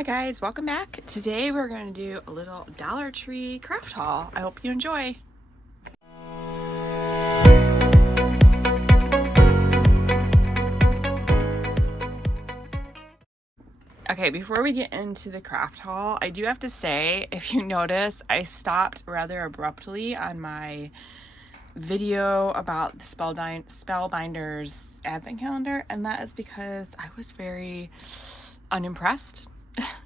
Hi guys, welcome back. Today we're going to do a little Dollar Tree craft haul. I hope you enjoy. Okay, before we get into the craft haul, I do have to say, if you notice, I stopped rather abruptly on my video about the Spellbinders advent calendar, and that is because I was very unimpressed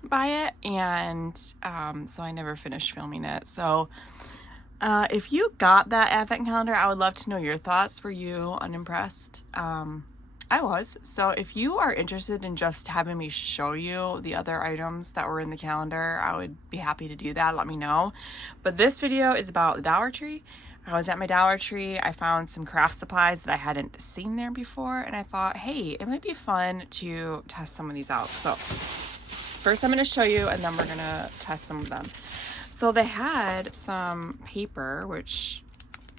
by it, and so I never finished filming it. So if you got that advent calendar, I would love to know your thoughts. Were you unimpressed? I was. So if you are interested in just having me show you the other items that were in the calendar, I would be happy to do that. Let me know. But this video is about the Dollar Tree. I was at my Dollar Tree. I found some craft supplies that I hadn't seen there before, and I thought, hey, it might be fun to test some of these out. So first I'm going to show you, and then we're going to test some of them. So they had some paper, which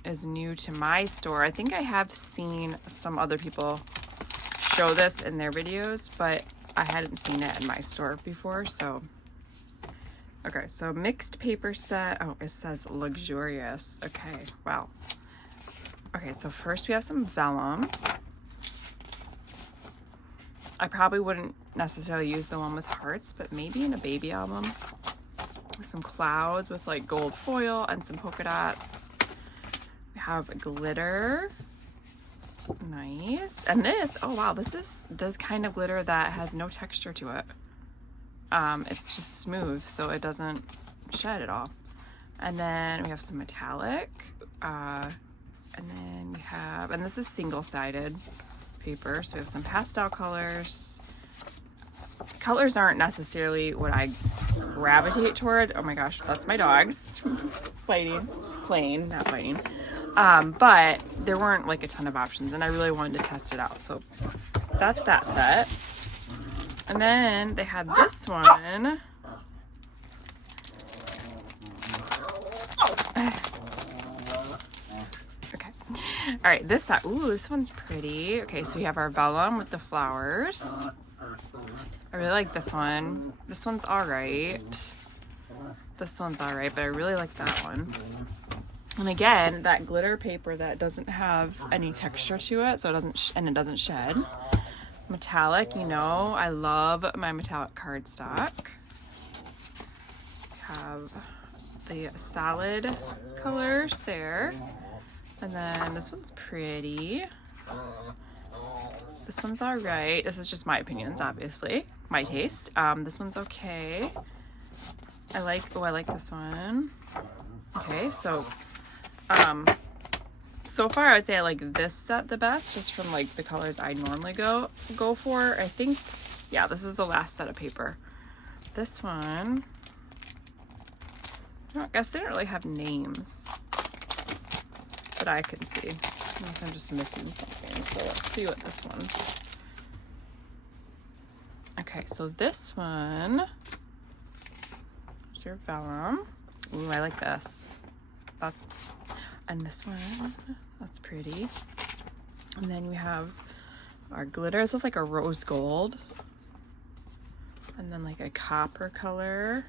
is new to my store. I think I have seen some other people show this in their videos, but I hadn't seen it in my store before. So, okay, so mixed paper set. Oh, it says luxurious. Okay, wow. Okay, so first we have some vellum. I probably wouldn't necessarily use the one with hearts, but maybe in a baby album. With some clouds with like gold foil and some polka dots. We have glitter. Nice. And this, oh wow, this is the kind of glitter that has no texture to it. It's just smooth, so it doesn't shed at all. And then we have some metallic. And then we have, and this is single-sided paper, so we have some pastel colors. Colors aren't necessarily what I gravitate toward. Oh my gosh, that's my dogs playing, not fighting. But there weren't like a ton of options, and I really wanted to test it out. So that's that set. And then they had this one. Okay. All right, this set. Ooh, this one's pretty. Okay, so we have our vellum with the flowers. I really like this one. This one's all right. This one's all right, but I really like that one. And again, that glitter paper that doesn't have any texture to it, so it doesn't and it doesn't shed. Metallic, you know, I love my metallic cardstock. Have the solid colors there, and then this one's pretty. This one's all right. This is just my opinions, obviously, my taste. This one's okay. I like this one. Okay, so so far I would say I like this set the best, just from like the colors I normally go for. I think, yeah, this is the last set of paper. This one, I guess they don't really have names that I can see. Unless I'm just missing something. So let's see what this one. Okay, so this one is your vellum. Ooh, I like this. And this one, that's pretty. And then we have our glitter. This is like a rose gold. And then like a copper color.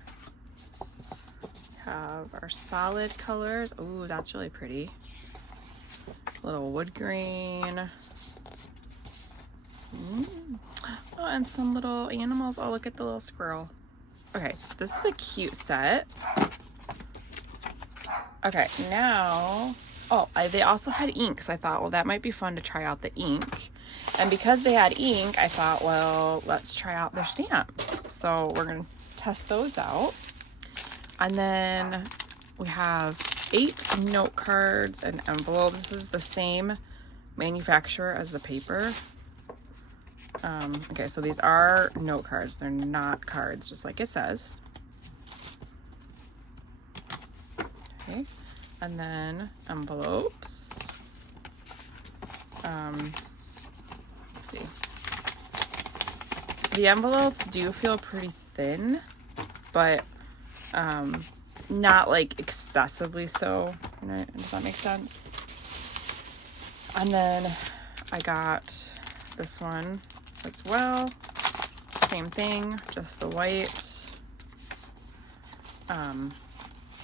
We have our solid colors. Ooh, that's really pretty. Little wood grain. Oh, and some little animals. Oh, look at the little squirrel. Okay, this is a cute set. Okay, now, oh, they also had ink, so I thought, well, that might be fun to try out the ink. And because they had ink, I thought, well, let's try out their stamps. So we're going to test those out. And then we have 8 note cards and envelopes. This is the same manufacturer as the paper. Okay, so these are note cards. They're not cards, just like it says. Okay, and then envelopes. Let's see. The envelopes do feel pretty thin, but not like excessively so. Does that make sense? And then I got this one as well. same thing, just the white.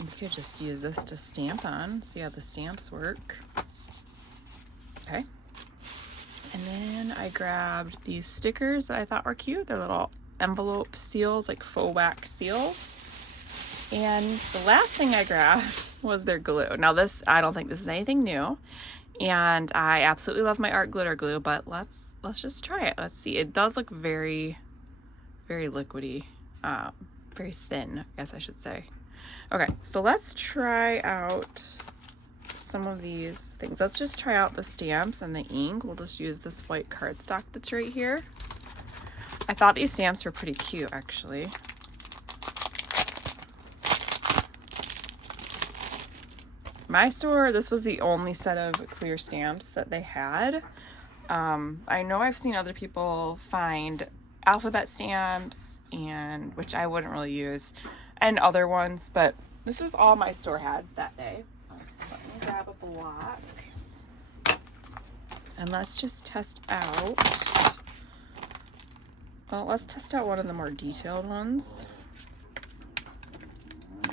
We could just use this to stamp on, see how the stamps work. Okay. And then I grabbed these stickers that I thought were cute. They're little envelope seals, like faux wax seals. And the last thing I grabbed was their glue. Now this, I don't think this is anything new. And I absolutely love my art glitter glue, but let's just try it. Let's see. It does look very, very liquidy, very thin, I guess I should say. Okay, so let's try out some of these things. Let's just try out the stamps and the ink. We'll just use this white cardstock that's right here. I thought these stamps were pretty cute, actually. My store, this was the only set of clear stamps that they had. I know I've seen other people find alphabet stamps, and which I wouldn't really use, and other ones, but this was all my store had that day. Let me grab a block. And let's just test out, well, let's test out one of the more detailed ones.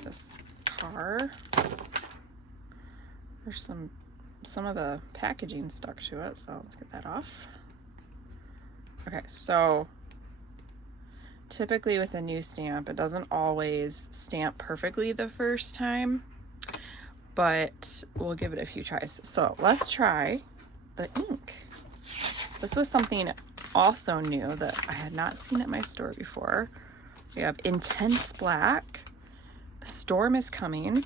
This car. There's some of the packaging stuck to it, so let's get that off. Okay, so typically with a new stamp, it doesn't always stamp perfectly the first time, but we'll give it a few tries. So let's try the ink. This was something also new that I had not seen at my store before. We have Intense Black, Storm is Coming,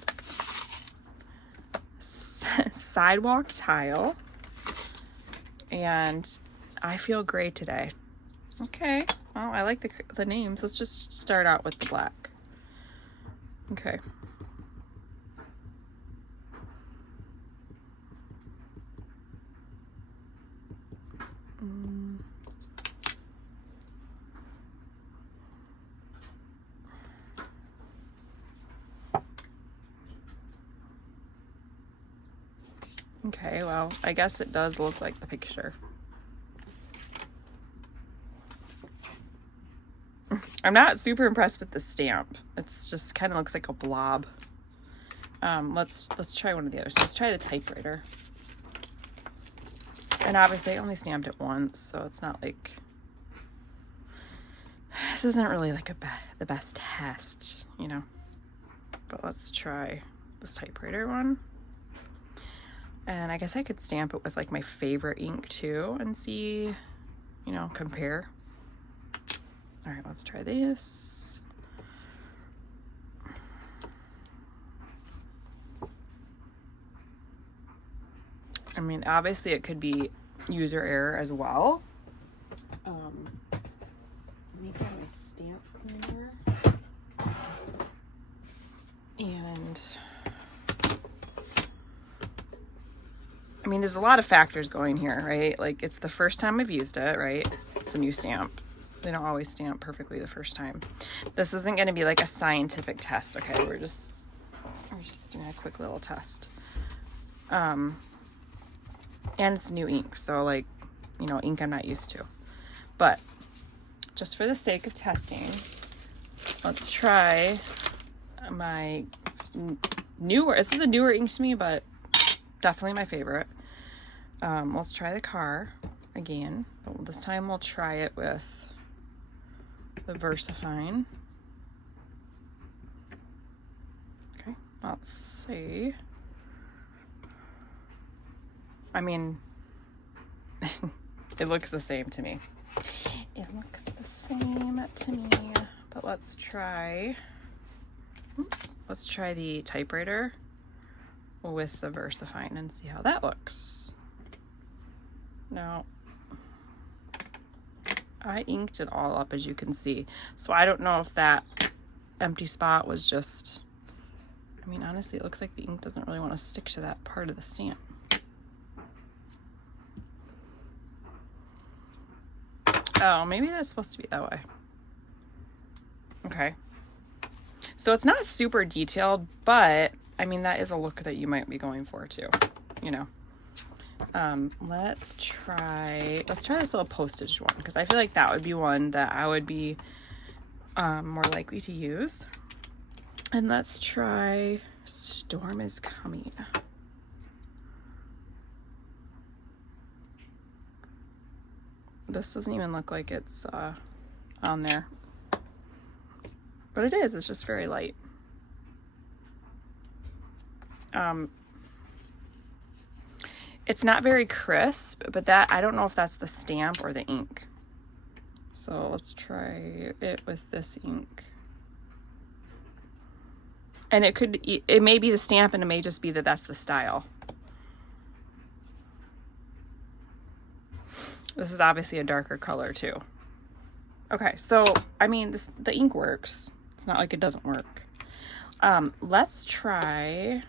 Sidewalk Tile, and I Feel Gray Today. Okay, well, I like the names. Let's just start out with the black. Okay. Okay, well, I guess it does look like the picture. I'm not super impressed with the stamp. It's just kind of looks like a blob. Let's try one of the others. Let's try the typewriter. And obviously I only stamped it once, so it's not like, this isn't really like the best test, you know. But let's try this typewriter one. And I guess I could stamp it with like my favorite ink too and see, you know, compare. All right, let's try this. I mean, obviously it could be user error as well. Let me get my stamp cleaner. And I mean, there's a lot of factors going here, right? Like, it's the first time I've used it, right? It's a new stamp. They don't always stamp perfectly the first time. This isn't going to be like a scientific test, okay? We're just doing a quick little test. And it's new ink, so like, you know, ink I'm not used to. But just for the sake of testing, let's try my newer, this is a newer ink to me, but definitely my favorite. Let's try the car again, but this time we'll try it with the VersaFine. Okay, let's see. I mean, it looks the same to me. It looks the same to me, but let's try, let's try the typewriter with the VersaFine and see how that looks. Now, I inked it all up, as you can see, so I don't know if that empty spot was just, I mean, honestly, it looks like the ink doesn't really want to stick to that part of the stamp. Oh, maybe that's supposed to be that way. Okay. So it's not super detailed, but I mean, that is a look that you might be going for too, you know. Let's try this little postage one, because I feel like that would be one that I would be more likely to use. And let's try Storm is Coming. This doesn't even look like it's on there, but it is. It's just very light. It's not very crisp, but that, I don't know if that's the stamp or the ink. So let's try it with this ink. And it may be the stamp, and it may just be that that's the style. This is obviously a darker color too. Okay, so, I mean, the ink works. It's not like it doesn't work. Let's try...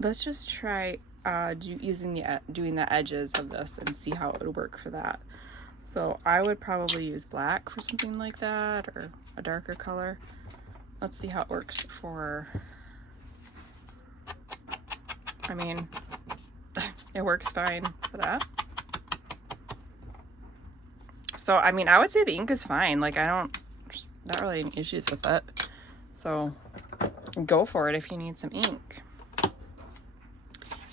let's just try doing the edges of this and see how it would work for that. So I would probably use black for something like that, or a darker color. Let's see how it works for, I mean, it works fine for that. So, I mean, I would say the ink is fine. Like, not really any issues with it. So go for it if you need some ink.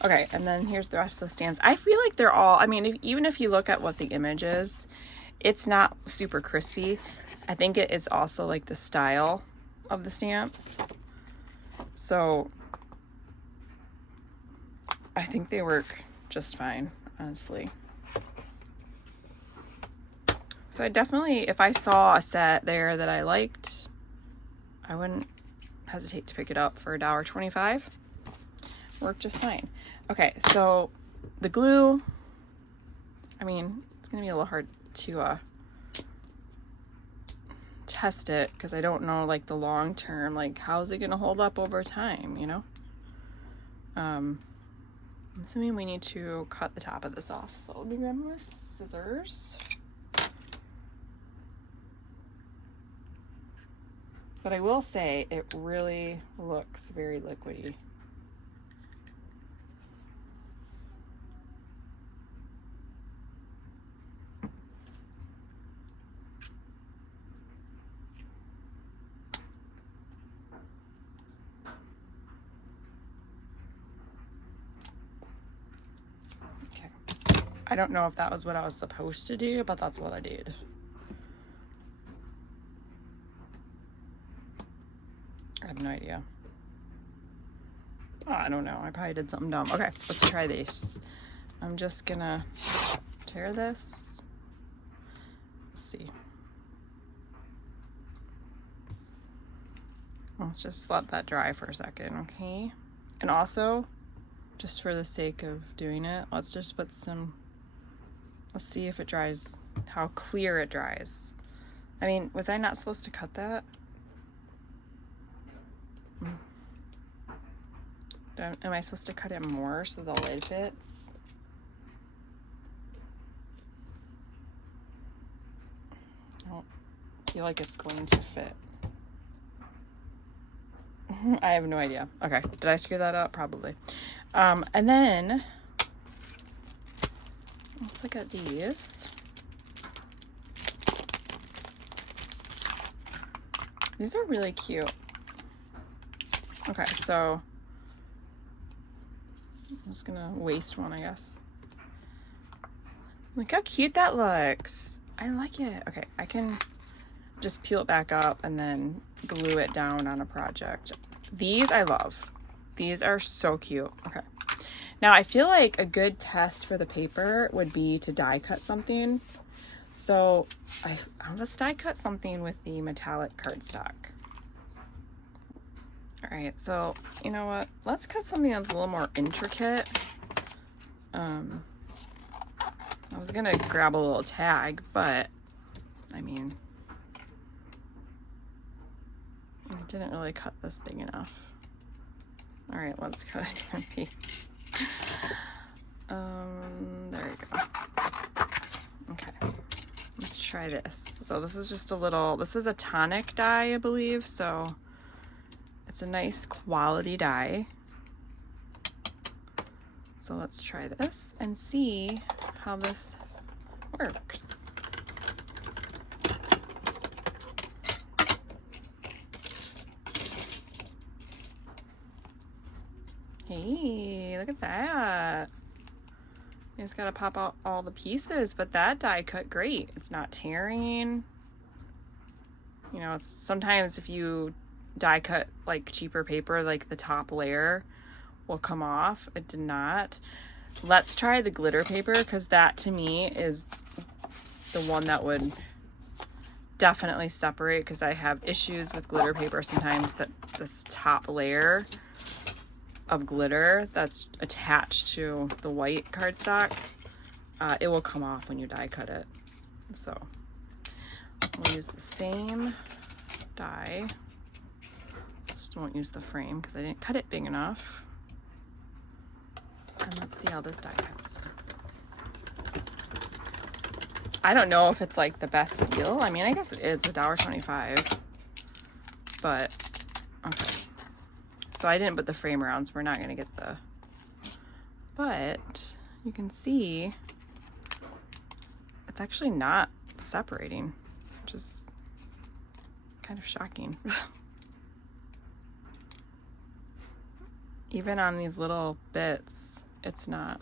Okay, and then here's the rest of the stamps. I feel like they're all, I mean, even if you look at what the image is, it's not super crispy. I think it is also like the style of the stamps. So I think they work just fine, honestly. So I definitely, if I saw a set there that I liked, I wouldn't hesitate to pick it up for $1.25. Worked just fine. Okay, so the glue, I mean, it's gonna be a little hard to test it, because I don't know, like, the long term, like, how's it gonna hold up over time, you know? I'm assuming we need to cut the top of this off, so let me grab my scissors. But I will say it really looks very liquidy. Okay. I don't know if that was what I was supposed to do, but that's what I did. I have no idea. Oh, I don't know. I probably did something dumb. Okay, let's try this. I'm just gonna tear this. Let's see. Let's just let that dry for a second, okay? And also, just for the sake of doing it, let's just put some, let's see if it dries, how clear it dries. I mean, was I not supposed to cut that? Am I supposed to cut it more so the lid fits? I don't feel like it's going to fit. I have no idea. Okay, did I screw that up? Probably. And then let's look at these. These are really cute. Okay, so I'm just gonna waste one, I guess. Look how cute that looks. I like it. Okay, I can just peel it back up and then glue it down on a project. These I love. These are so cute. Okay. Now I feel like a good test for the paper would be to die cut something. So let's die cut something with the metallic cardstock. All right, so you know what? Let's cut something that's a little more intricate. I was gonna grab a little tag, but I mean, I didn't really cut this big enough. All right, let's cut a different piece. There we go. Okay, let's try this. So this is just a little, this is a tonic dye, I believe. So it's a nice quality dye. So let's try this and see how this works. Hey, look at that. You just gotta pop out all the pieces, but that die cut great. It's not tearing. You know, it's sometimes if you die cut like cheaper paper, like the top layer will come off. It did not. Let's try the glitter paper, because that to me is the one that would definitely separate, because I have issues with glitter paper sometimes, that this top layer of glitter that's attached to the white cardstock, it will come off when you die cut it. So we'll use the same die, just won't use the frame because I didn't cut it big enough. And let's see how this die cuts. I don't know if it's like the best deal. I mean, I guess it is $1.25, but okay. So I didn't put the frame around, so we're not gonna get the, but you can see it's actually not separating, which is kind of shocking. Even on these little bits, it's not.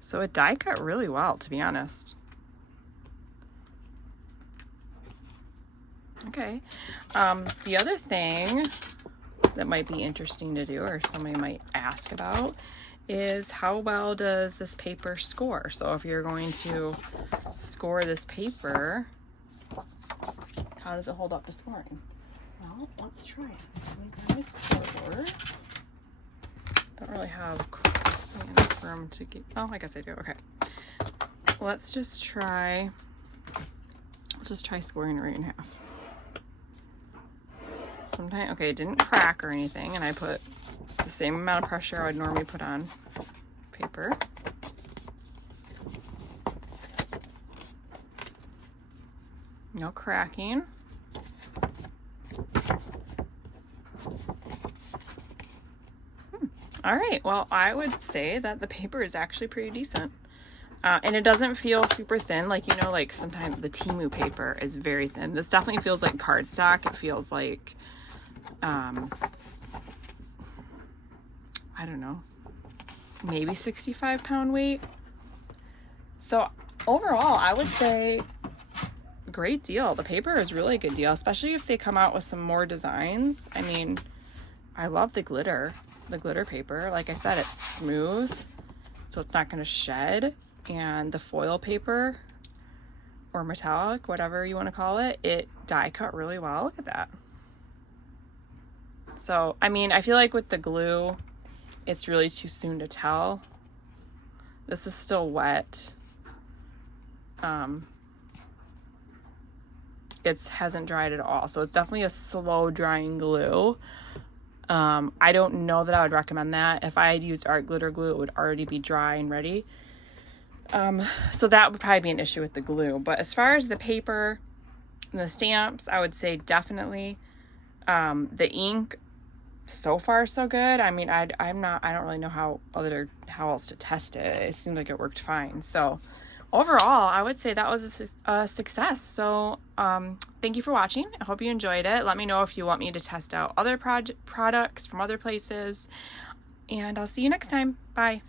So it die cut really well, to be honest. Okay. The other thing that might be interesting to do, or somebody might ask about, is how well does this paper score? So if you're going to score this paper, how does it hold up to scoring? Well, let's try it. Let me grab my scoreboard. Don't really have enough room to get, oh, I guess I do. Okay. Let's just try, scoring right in half. Sometimes, okay, it didn't crack or anything, and I put the same amount of pressure I would normally put on paper. No cracking. All right, well, I would say that the paper is actually pretty decent. And it doesn't feel super thin. Like, you know, like sometimes the Temu paper is very thin. This definitely feels like cardstock. It feels like, I don't know, maybe 65-pound weight. So overall, I would say great deal. The paper is really a good deal, especially if they come out with some more designs. I mean, I love the glitter paper. Like I said, it's smooth, so it's not going to shed. And the foil paper, or metallic, whatever you want to call it, it die cut really well. Look at that. So, I mean, I feel like with the glue, it's really too soon to tell. This is still wet. It hasn't dried at all, so it's definitely a slow drying glue. I don't know that I would recommend that. If I had used art glitter glue, it would already be dry and ready. So that would probably be an issue with the glue. But as far as the paper and the stamps, I would say definitely. The ink, so far so good. I mean, I don't really know how else to test it. It seemed like it worked fine. So overall, I would say that was a success. So thank you for watching. I hope you enjoyed it. Let me know if you want me to test out other products from other places, and I'll see you next time. Bye.